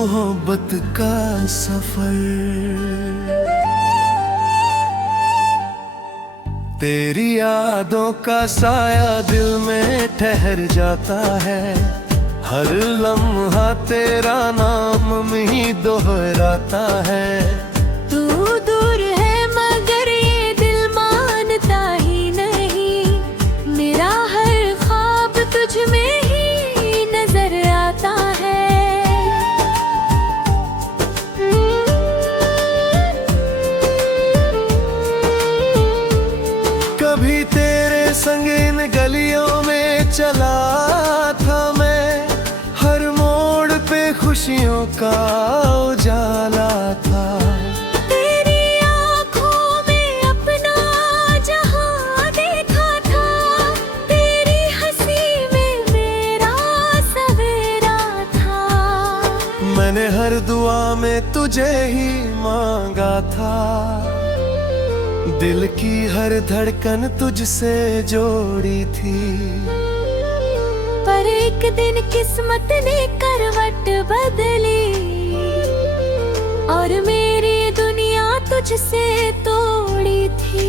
मोहब्बत का सफर। तेरी यादों का साया दिल में ठहर जाता है, हर लम्हा तेरा नाम ही दोहराता है। तू दूर है मगर ये दिल मानता ही नहीं, मेरा हर ख्वाब तुझ में ही नजर आता है। कभी तेरे संग इन गलियों में चला था मैं, हर मोड़ पे खुशियों का उजाला था। तेरी आँखों में अपना जहां देखा था, तेरी हंसी में मेरा सवेरा था। मैंने हर दुआ में तुझे ही मांगा था, दिल की हर धड़कन तुझसे जोड़ी थी। पर एक दिन किस्मत ने करवट बदली और मेरी दुनिया तुझसे तोड़ी थी।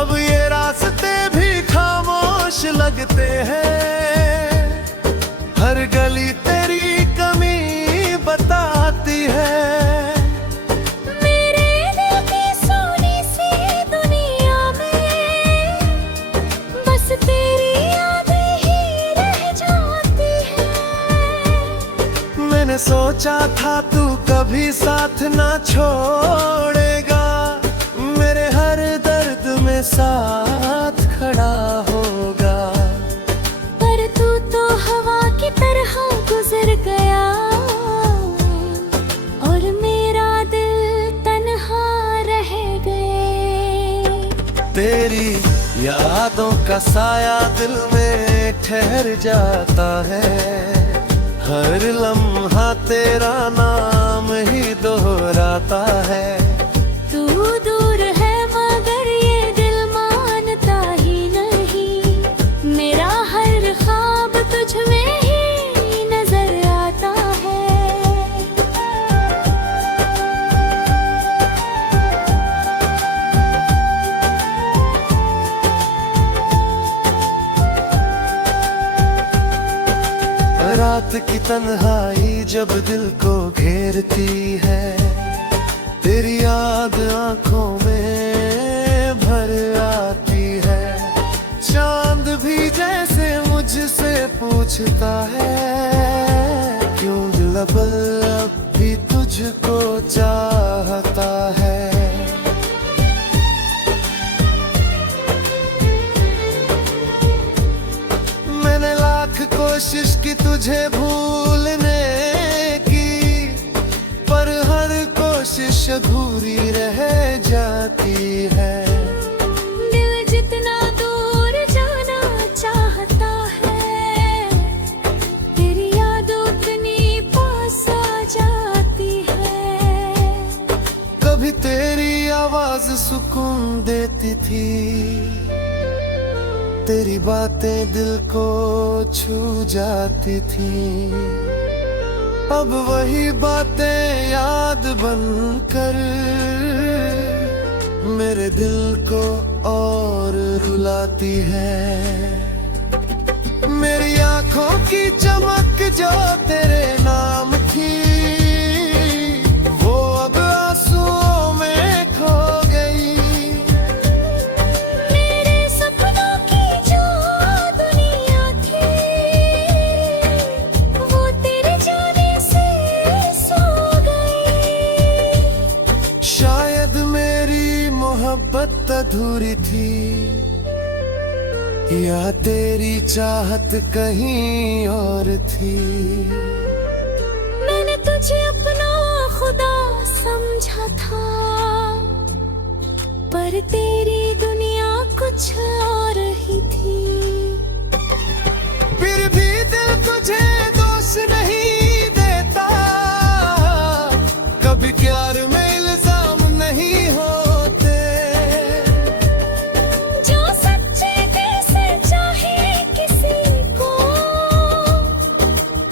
अब ये रास्ते भी खामोश लगते हैं, हर गली तेरी कमी बताती है। मैंने सोचा था तू कभी साथ ना छोड़ेगा, मेरे हर दर्द में साथ खड़ा होगा। पर तू तो हवा की तरह गुजर गया और मेरा दिल तन्हा रह गए। तेरी यादों का साया दिल में ठहर जाता है, हर लम्हा तेरा नाम ही दोहराता है। तू दूर है मगर ये दिल मानता ही नहीं, मेरा हर ख्वाब तुझ में ही नजर आता है। रात की तन्हाई जब दिल को घेरती है, तेरी याद आंखों में भर आती है। चांद भी जैसे मुझसे पूछता है, क्यों दिल अब भी तुझको चाहता है। मैंने लाख कोशिश की तुझे भूलने की, पर हर कोशिश अधूरी रह जाती है। दिल जितना दूर जाना चाहता है, तेरी याद उतनी पास आ जाती है। कभी तेरी आवाज सुकून देती थी, तेरी बातें दिल को छू जाती थी। अब वही बातें याद बनकर मेरे दिल को और रुलाती है। मेरी आंखों की चमक जो तेरे नाम थी, वो अब आंसुओं में खो गई। मोहब्बत अधूरी थी या तेरी चाहत कहीं और थी। मैंने तुझे अपना खुदा समझा था, पर तेरी दुनिया कुछ और ही थी। फिर भी दिल तुझे दोष नहीं देता, कभी प्यार में इल्जाम नहीं होते। जो सच्चे दिल से चाहे किसी को,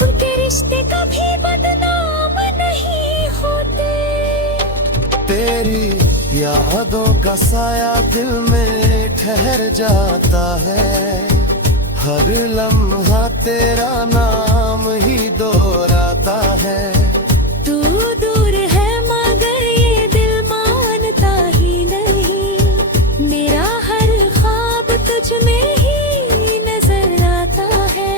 उनके रिश्ते कभी बदल यादों का साया दिल में ठहर जाता है, हर लम्हा तेरा नाम ही दोहराता है। तू दूर है मगर ये दिल मानता ही नहीं, मेरा हर ख्वाब तुझ में ही नजर आता है।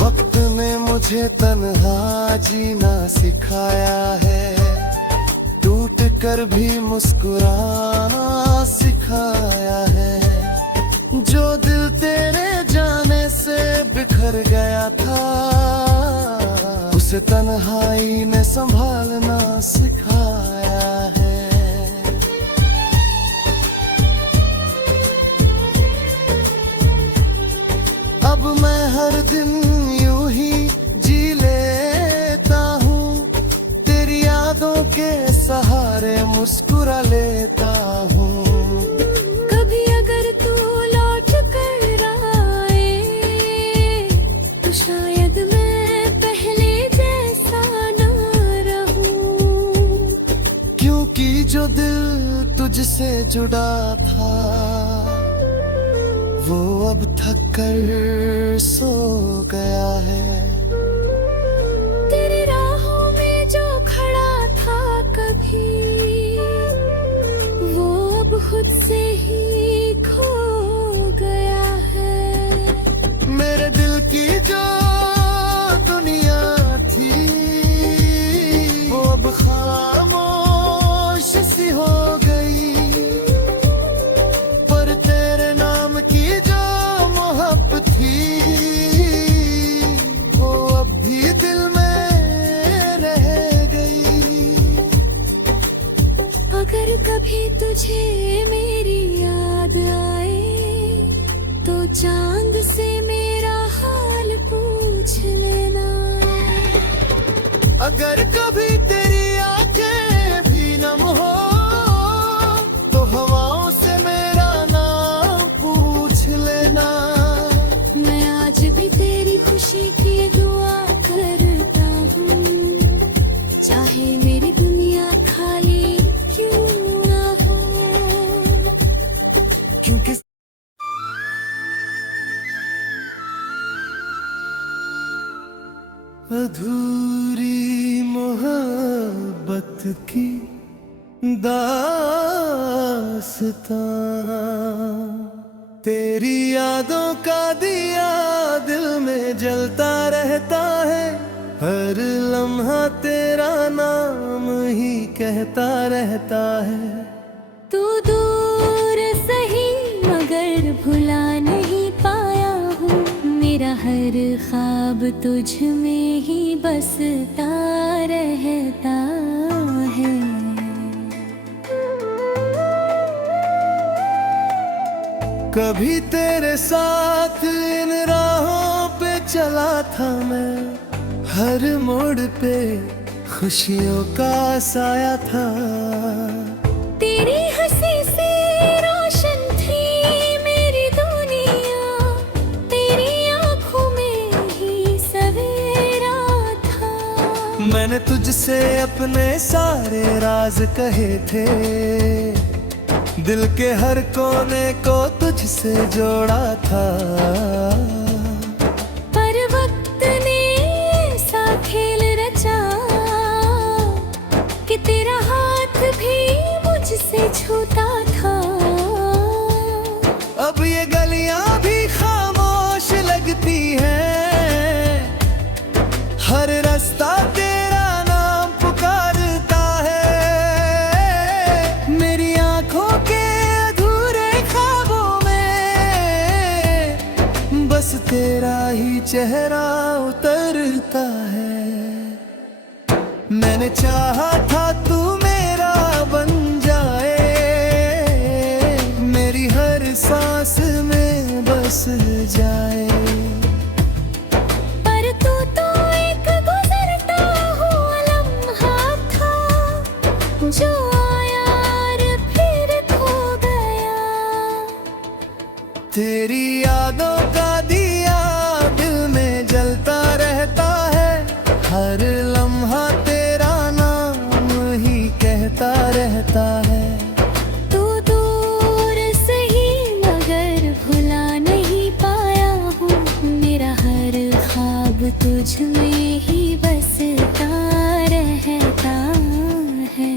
वक्त ने मुझे तन्हा जीना सिखाया है, टूट कर भी मुस्कुराना सिखाया है। जो दिल तेरे जाने से बिखर गया था, उसे तन्हाई ने संभालना सिखाया है। अब मैं हर दिन यूं ही जी लेता हूँ, तेरी यादों के सहारे मुस्कुरा लेता हूँ। कभी अगर तू लौट कर आए तो शायद मैं पहले जैसा न रहूं, क्योंकि जो दिल तुझसे जुड़ा था, वो अब थक कर सो गया है। तेरी राहों में जो खड़ा था कभी, वो अब खुद से ही खो गया है। मेरे दिल की जो दुनिया थी, वो अब खामोश सी हो गई, पर तेरे नाम की जो मोहब्बत थी, वो अब भी दिल में रह गई। अगर कभी तुझे मेरी याद आए तो चांद से मेरा हाल पूछ लेना। अगर कभी तेरी आंखें भी नम हो, तो हवाओं से मेरा नाम पूछ लेना। मैं आज भी तेरी खुशी की दुआ करता हूँ, चाहे मेरी दुनिया खाली क्यों ना हो। क्योंकि अधूरी मोहब्बत की दास्तां, तेरी यादों का दिया दिल में जलता रहता है, हर लम्हा तेरा नाम ही कहता रहता है। तू दूर सही मगर भुला नहीं पाया हूँ, मेरा हर ख्वाब तुझ में ही बसता रहता है। कभी तेरे साथ इन राहों पे चला था मैं, हर मोड़ पे खुशियों का साया था। तेरी हंसी से रोशन थी मेरी दुनिया, तेरी आंखों में ही सवेरा था। मैंने तुझसे अपने सारे राज कहे थे, दिल के हर कोने को तुझसे जोड़ा था। पर वक्त ने ऐसा खेल रचा कि तेरा हाथ भी मुझसे छूता था। अब ये गलियां भी खामोश लगती हैं, हर रास्ता तेरा नाम पुकारता है। मेरी आंखों के अधूरे ख्वाबों में बस तेरा ही चेहरा उतरता है। मैंने चाहा था तू मेरा बन जाए, मेरी हर सांस में बस जाए। पर तू तो एक गुजरता हुआ लम्हा था, जो आया और फिर खो गया। तुझ में ही बसता रहता है।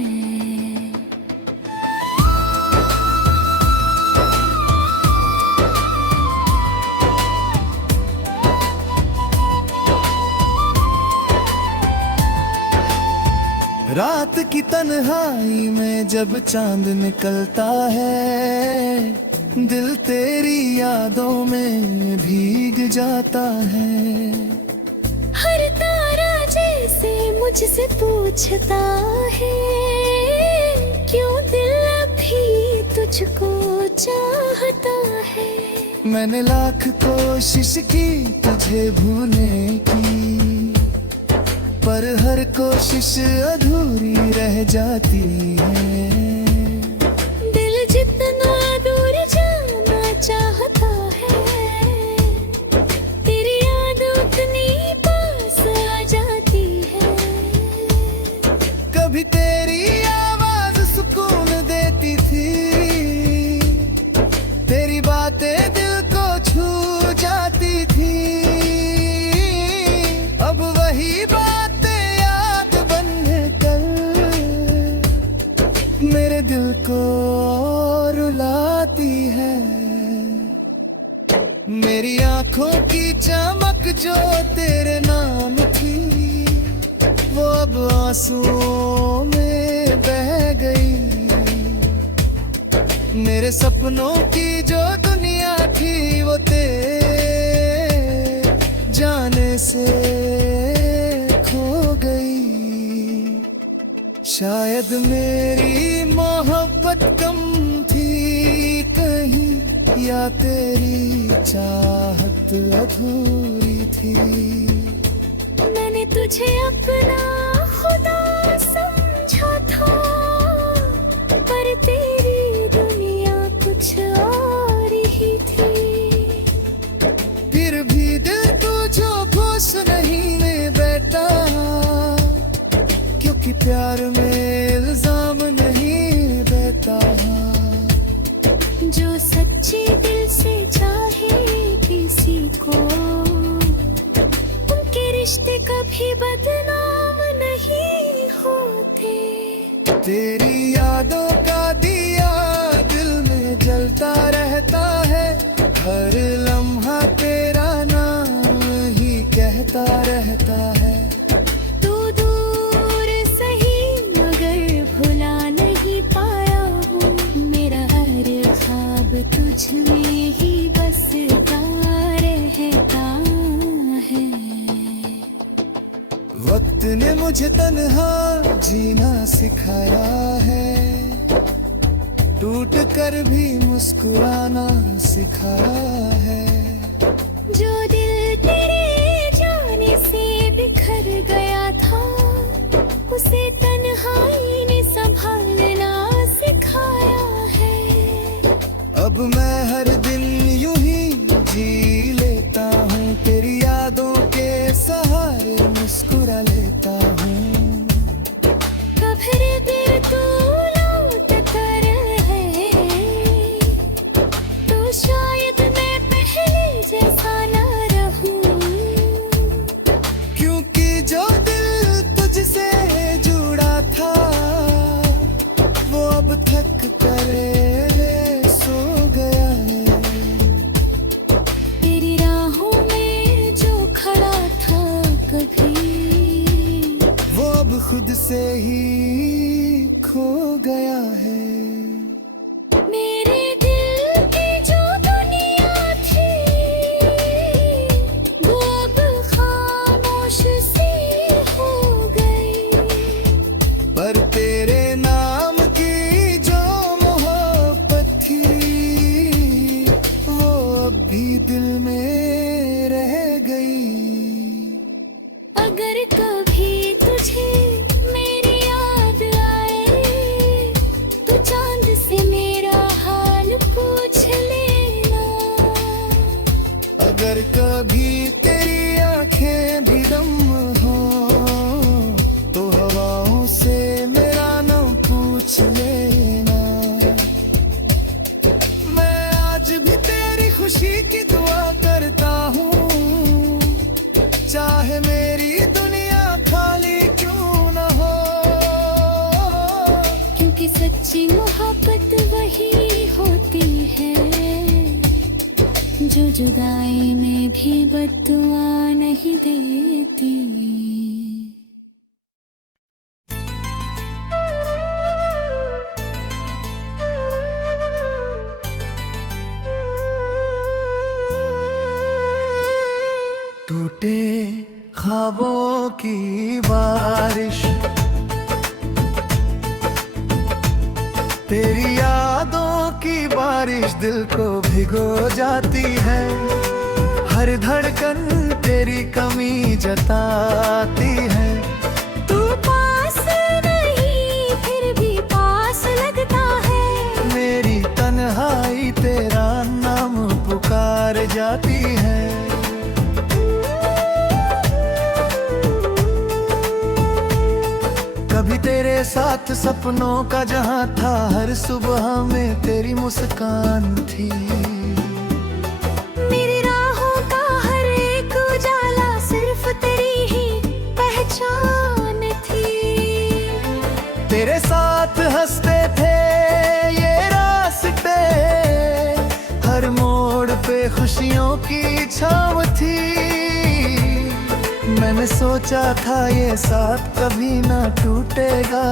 रात की तन्हाई में जब चांद निकलता है, दिल तेरी यादों में भीग जाता है। हर तारा जैसे मुझसे पूछता है, क्यों दिल अभी तुझको चाहता है। मैंने लाख कोशिश की तुझे भूलने की, पर हर कोशिश अधूरी रह जाती है। दिल जितना दूर जाना चाहता है, तेरी याद उतनी पास आ जाती है। कभी तेरी आवाज सुकून देती थी, तेरी बातें दिल को छू जाती थी। अब वही बातें याद बनने कर मेरे दिल को रुलाती है। मेरी आंखों की चमक जो तेरे नाम थी, वो अब आंसुओं में बह गई। मेरे सपनों की जो दुनिया थी, वो तेरे जाने से खो गई। शायद मेरी मोहब्बत कम थी कहीं, या तेरी चाहत अधूरी थी। मैंने तुझे अपना खुदा समझा था, पर तेरी दुनिया कुछ और ही थी। फिर भी दिल तुझो खुश नहीं में बैठा, क्योंकि प्यार में इल्जाम नहीं देता। जो सच्चे दिल से चाहे किसी को, उनके रिश्ते कभी बदनाम नहीं होते। तेरी यादों का दिया दिल में जलता रहता है, हर लम्हा तेरा नाम ही कहता रहता है। तू दूर सही मगर भुला नहीं पाया हूँ, मेरा हर ख्वाब तुझ में ही बसता रहता है। वक्त ने मुझे तन्हा जीना सिखाया है, टूट कर भी मुस्कुराना सिखाया है। जो दिल तेरे जाने से बिखर गया था, उसे तन्हाई ने संभालना सिखाया है। अब मैं हर दिन यूं ही जी लेता हूँ, तेरी यादों के सहारे मुस्कुरा लेता हूँ। कभी दिल तू लौट कर है, तो शायद मैं पहले जैसा ना रहूं। क्योंकि जो दिल तुझसे जुड़ा था, वो अब थक कर सो गया है। तेरी राहों में जो खड़ा था कभी, वो अब खुद से ही खो गया है। मेरे दिल की जो दुनिया थी, वो अब खामोश सी हो गई। पर तेरे नाम की जो मोहब्बत थी, वो अब भी दिल में रह गई। अगर कभी तुझे मेरी याद आए, तो चाहे मेरी दुनिया खाली क्यों न हो, क्योंकि सच्ची मोहब्बत वही होती है जो जुदाई में भी बद्दुआ नहीं देती। टूटे ख्वाबों की बारिश, तेरी यादों की बारिश दिल को भिगो जाती है। हर धड़कन तेरी कमी जताती है। तू पास नहीं फिर भी पास लगता है, मेरी तन्हाई तेरा नाम पुकार जाती है। कभी तेरे साथ सपनों का जहां था, हर सुबह में तेरी मुस्कान थी। मेरी राहों का हर एक उजाला सिर्फ तेरी ही पहचान थी। तेरे साथ हंसते थे ये रास्ते, हर मोड़ पे खुशियों की छाँव थी। मैंने सोचा था ये साथ कभी ना टूटेगा,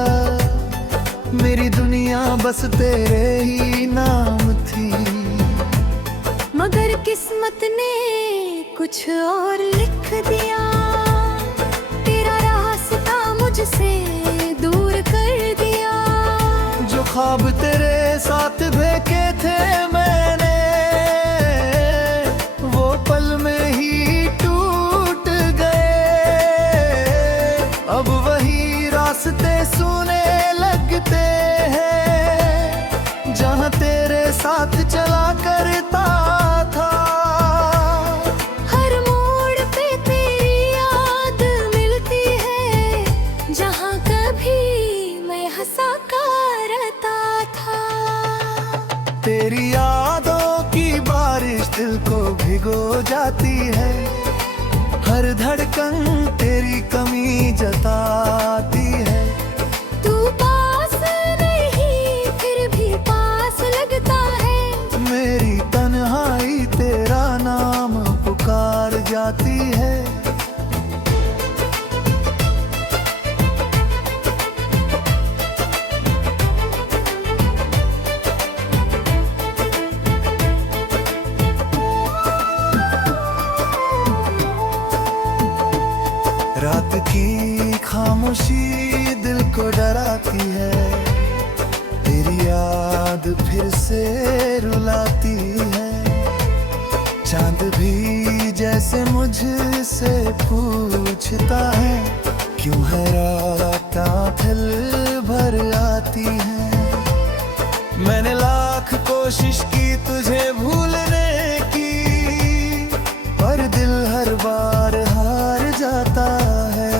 मेरी दुनिया बस तेरे ही नाम थी। मगर किस्मत ने कुछ और लिख दिया, तेरा रास्ता मुझसे दूर कर दिया। जो ख्वाब तेरे साथ देखे थे मैंने, वो पल में ही टूट गए। अब वही रास्ते सुने लगते हैं जहाँ तेरे साथ चला करता था। हर मोड़ पे तेरी याद मिलती है, जहाँ कभी मैं हंसा करता था। तेरी यादों की बारिश दिल को भिगो जाती है। हर धड़कन तेरी कमी जताती है। तू पास नहीं फिर भी पास लगता है, मेरी तन्हाई तेरा नाम पुकार जाती है। रात की खामोशी दिल को डराती है, तेरी याद फिर से रुलाती है। चांद भी जैसे मुझसे पूछता है, क्यों है रात दिल भर आती है। मैंने लाख कोशिश की तुझे भूलने की, पर दिल हर बार हार जाता है।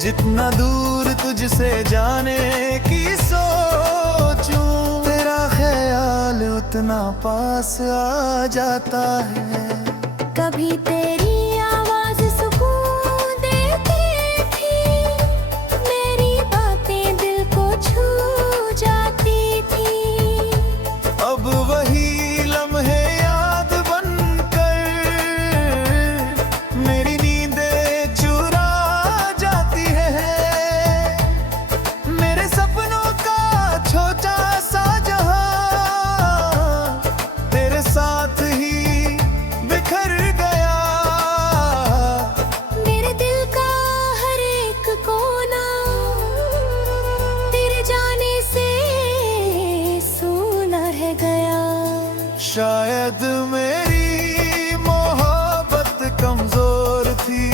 जितना दूर तुझसे जाने की सोचूं, तेरा ख्याल उतना पास आ जाता है। कभी तेरी आवाज सुकून देती थी, मेरी बातें दिल को छू जाती थी। अब वही लम्हे याद बनकर मेरी नींदें चुरा जाती है। मेरे सपनों का छोटा सा जहां तेरे साथ ही बिखर गया। मेरे दिल का हर एक कोना तेरे जाने से सूना रह गया। शायद मेरी मोहब्बत कमजोर थी,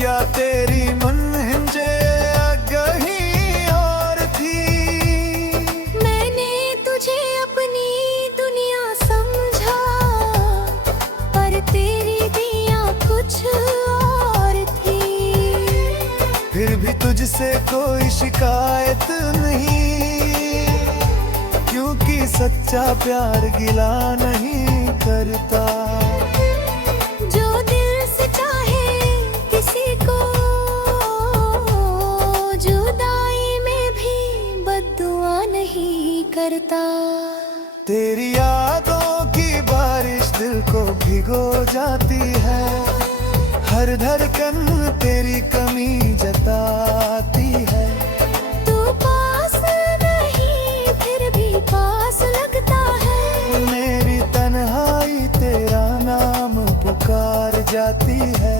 या तेरी मनहिंजे कहीं और थी। मैंने तुझे अपनी दुनिया समझा, पर तेरी दिया कुछ और थी। फिर भी तुझसे कोई शिकायत नहीं, क्योंकि सच्चा प्यार गिला नहीं करता। जो दिल से चाहे भिगो जाती है। हर धड़कन तेरी कमी जताती है। तू पास नहीं फिर भी पास लगता है। मेरी तन्हाई तेरा नाम पुकार जाती है।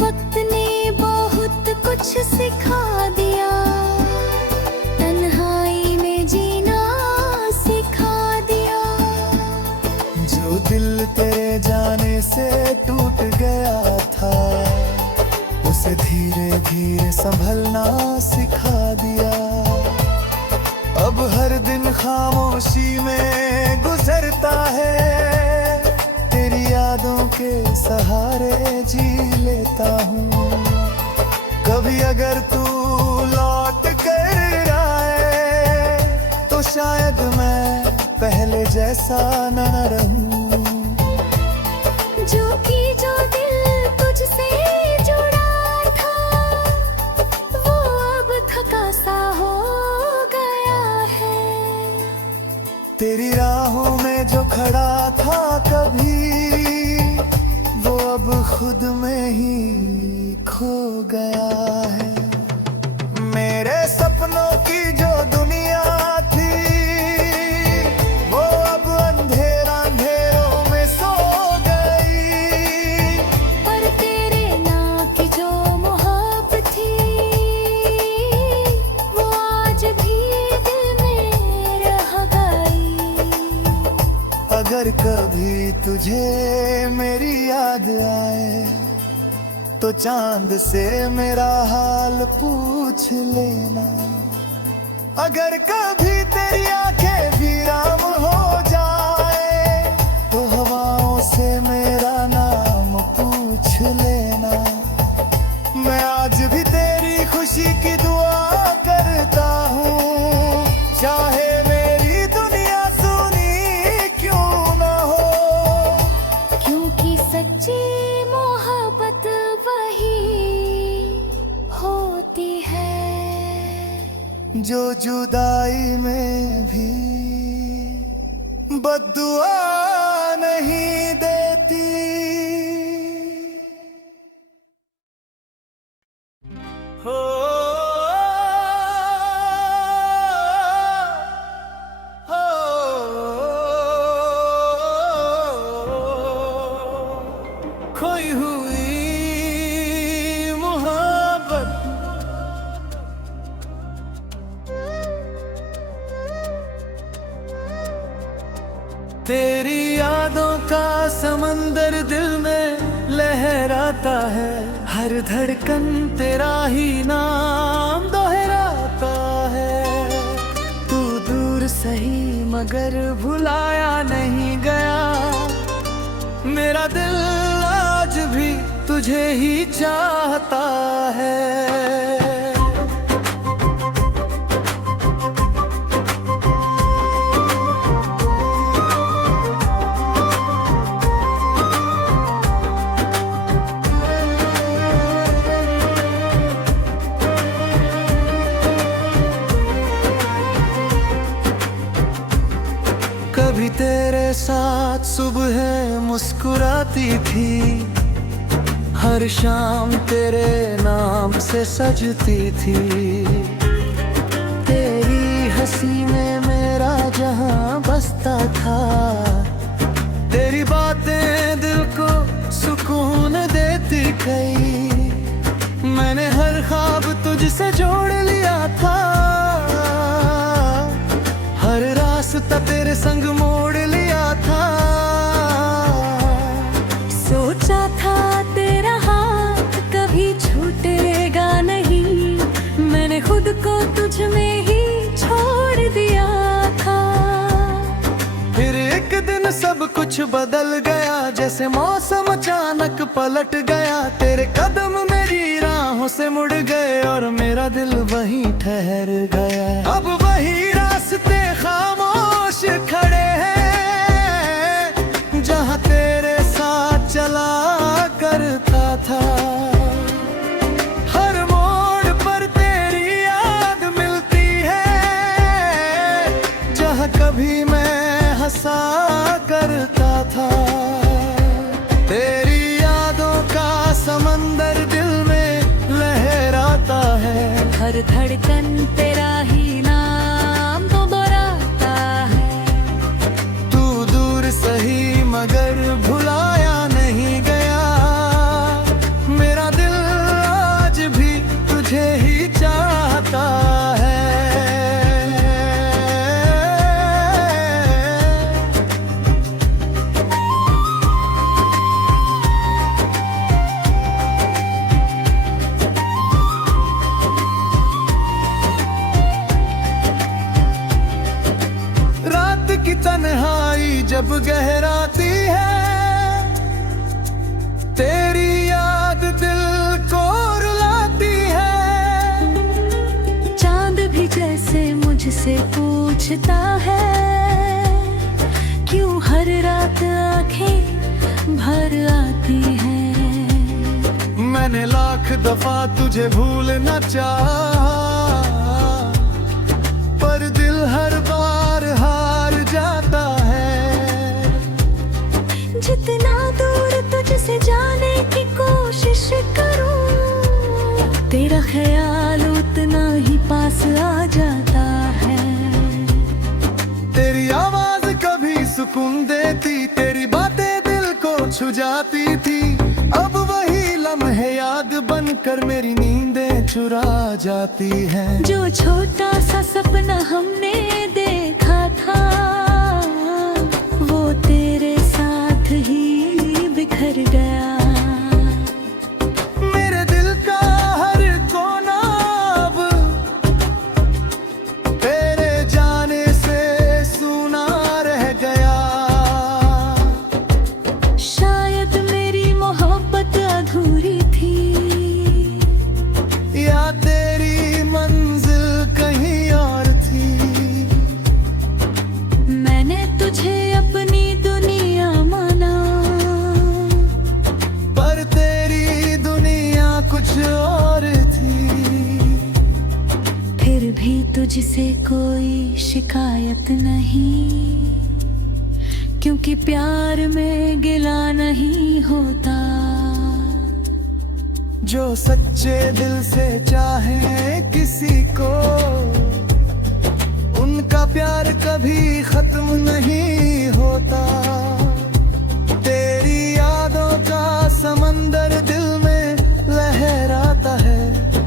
वक्त ने बहुत कुछ सिखा दिया, तन्हाई में जीना सिखा दिया। जो दिल तेरे जाने से टूट गया था, उसे धीरे धीरे संभलना सिखा दिया। अब हर दिन खामोशी में गुजरता है। तेरी यादों के सहारे जी लेता हूँ। कभी अगर तू लौट कर आए तो शायद मैं पहले जैसा न रहूं। जो दिल तुझसे जुड़ा था, वो अब थका सा हो गया है। तेरी राहों में जो खड़ा था कभी, वो अब खुद में ही खो गया है। मेरे सपनों की जो दुनिया थी, वो अब अंधेरों में सो गई। पर तेरे नाम की जो मोहब्बत थी, वो आज भी दिल में रह गई। अगर कभी तुझे मेरी याद आए तो चांद से मेरा हाल पूछ लेना। अगर कभी तेरी आंखें वीरान हो जाए तो हवाओं से मेरा नाम पूछ लेना। मैं आज भी तेरी खुशी की दुआ करता हूँ, चाहे मेरी दुनिया सुनी क्यों ना हो। क्योंकि सच्ची मोहब्बत वही होती है जो जुदाई में भी बद्दुआ नहीं देती। हो खोई हुई मोहब्बत तेरी यादों का समंदर दिल में लहराता है। हर धड़कन तेरा ही नाम दोहराता है। तू दूर सही मगर भुलाया नहीं गया। मेरा दिल आज भी तुझे ही चाहता है। कभी तेरे साथ सुबह मुस्कुराती थी, हर शाम तेरे नाम से सजती थी। तेरी हंसी में मेरा जहां बसता था। तेरी बातें दिल को सुकून देती गई। मैंने हर ख्वाब तुझसे जोड़ लिया था। हर रास्ता तेरे संग मोड़ लिया था। सोचा था तेरा हाथ कभी छूटेगा नहीं, मैंने खुद को तुझ में ही छोड़ दिया था। फिर एक दिन सब कुछ बदल गया, जैसे मौसम अचानक पलट गया। तेरे कदम मेरी राहों से मुड़ गए और मेरा दिल वहीं ठहर गया। अब वही रास्ते खामोश खड़े हैं जहाँ तेरे साथ चला करता था। हर मोड़ पर तेरी याद मिलती है। धड़कन तेरा ही नाम दोहराता है। तू दूर सही मगर भुलाया नहीं गया, मेरा दिल आज भी तुझे ही चाहता है। रात की तन्हाई जब गहराती है, तेरी याद दिल को रुलाती है। चांद भी जैसे मुझसे पूछता है, क्यों हर रात आंखें भर आती हैं। मैंने लाख दफा तुझे भूलना चाहा, पर दिल हर बार हार जाता है। जितना दूर तुझसे जाने की कोशिश करूं, तेरा ख्याल उतना ही पास आ जाता है। तेरी आवाज कभी सुकून देती, तेरी बातें दिल को छू जाती थी। अब वही लम्हे याद बनकर मेरी नींदें चुरा जाती हैं। जो छोटा सा सपना हमने देखा था, वो तेरे साथ ही बिखर गया। मेरे दिल का हर कोना अब तेरे जाने से सूना रह गया। शायद मेरी मोहब्बत अधूरी थी, या तेरी मंजिल कहीं और थी। मैंने तुझे अपनी दुनिया माना, पर तेरी दुनिया कुछ और थी। फिर भी तुझसे कोई शिकायत नहीं, क्योंकि प्यार में गिला नहीं होता। जो सच्चे दिल से चाहे किसी को, उनका प्यार कभी खत्म नहीं होता। तेरी यादों का समंदर दिल में लहराता है।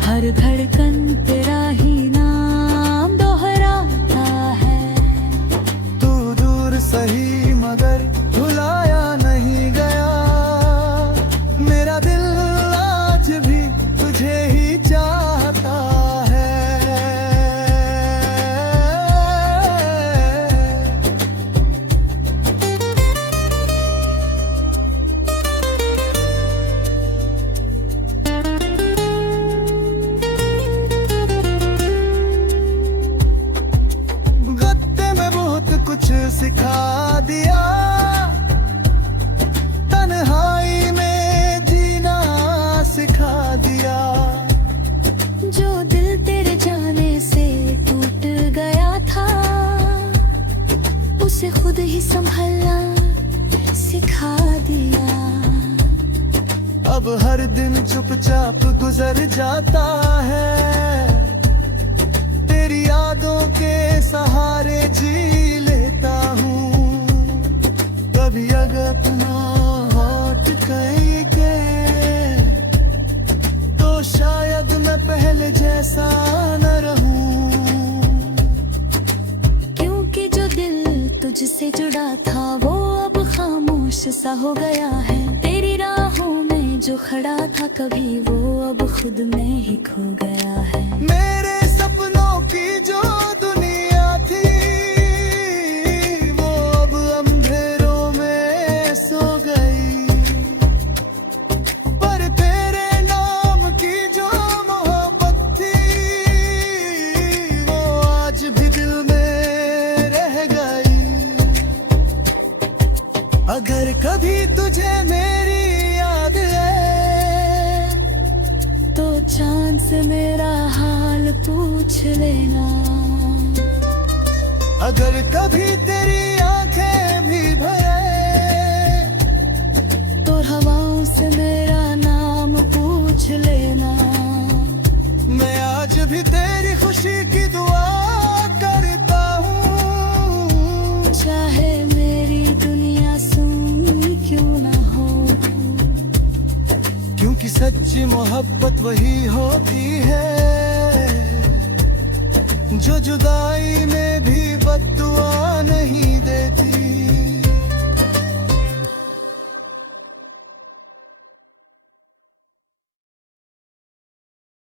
हर धड़कन तेरा ही नाम दोहराता है। तू दूर सही मगर भुलाया नहीं गया, मेरा दिल आज भी तुझे ही चाहता है। गत्ते में बहुत कुछ सिखा दिया, तन्हाई में जीना सिखा दिया। जो दिल तेरे जाने से टूट गया था, उसे खुद ही संभलना सिखा दिया। अब हर दिन चुपचाप गुजर जाता है, तेरी यादों के सहारे जी लेता हूँ। कभी अगर अपना हॉट कहीं के, तो शायद मैं पहले जैसा न रहूं। क्योंकि जो दिल तुझसे जुड़ा था, वो अब खामोश सा हो गया है। तेरी राहों में जो खड़ा था कभी, वो अब खुद में ही खो गया है। मेरे सपनों की जो दुनिया थी, वो अब अंधेरों में सो गई। पर तेरे नाम की जो मोहब्बत थी, वो आज भी दिल में रह गई। अगर कभी तुझे मेरी याद है, तो चांद से मेरा हाल पूछ लेना। अगर कभी तेरी आंखें भी भरे, तो हवाओं से मेरा नाम पूछ लेना। मैं आज भी तेरी खुशी क्योंकि सच्ची मोहब्बत वही होती है जो जुदाई में भी बद्दुआ नहीं देती।